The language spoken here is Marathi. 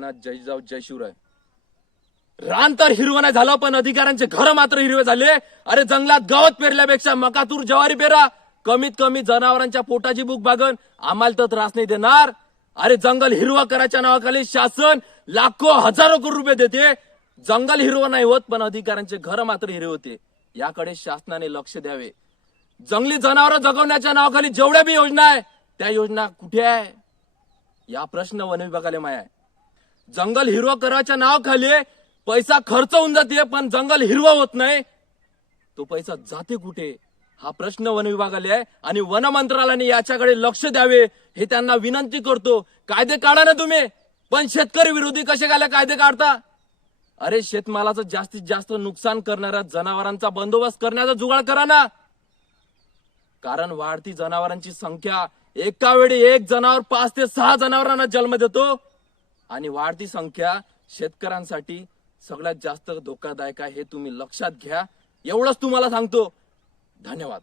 भोलानाथ जय जाऊ जय शिवराय. रान तर हिरवं नाही झालं पण अधिकाऱ्यांचे घर मात्र हिरवे झाले. अरे जंगलात गवत पेरल्यापेक्षा मका तूर ज्वारी पेरा, कमीत कमी जनावरांच्या पोटाची भूक भागन. आम्हाला तर त्रास नाही देणार. अरे जंगल हिरवा करायच्या नावाखाली शासन लाखो हजारो करोड रुपये देते. जंगल हिरवं नाही होत पण अधिकाऱ्यांचे घर मात्र हिरवे होते. याकडे शासनाने लक्ष द्यावे. जंगली जनावर जगवण्याच्या नावाखाली जेवढ्या बी योजना आहे त्या योजना कुठे आहे या प्रश्न वन विभागाला माय आहे. जंगल हिरवं करायच्या नावाखाली पैसा खर्च होऊन जाते पण जंगल हिरवं होत नाही. तो पैसा जाते कुठे हा प्रश्न वन विभागाला आहे आणि वन मंत्रालयाने याच्याकडे लक्ष द्यावे हे त्यांना विनंती करतो. कायदे काढा ना तुम्ही, पण शेतकरी विरोधी कसे काय कायदे काढता. अरे शेतमालाचं जास्तीत जास्त नुकसान करणाऱ्या जनावरांचा बंदोबस्त करण्याचा जुगाड करा ना. कारण वाढती जनावरांची संख्या, एका वेळी एक जनावर 5 ते 6 जनावरांना जन्म देतो आणि वाढती संख्या शेतकऱ्यांसाठी सगळ्यात जास्त धोकादायक आहे हे तुम्ही लक्षात घ्या. एवढंच तुम्हाला सांगतो. धन्यवाद.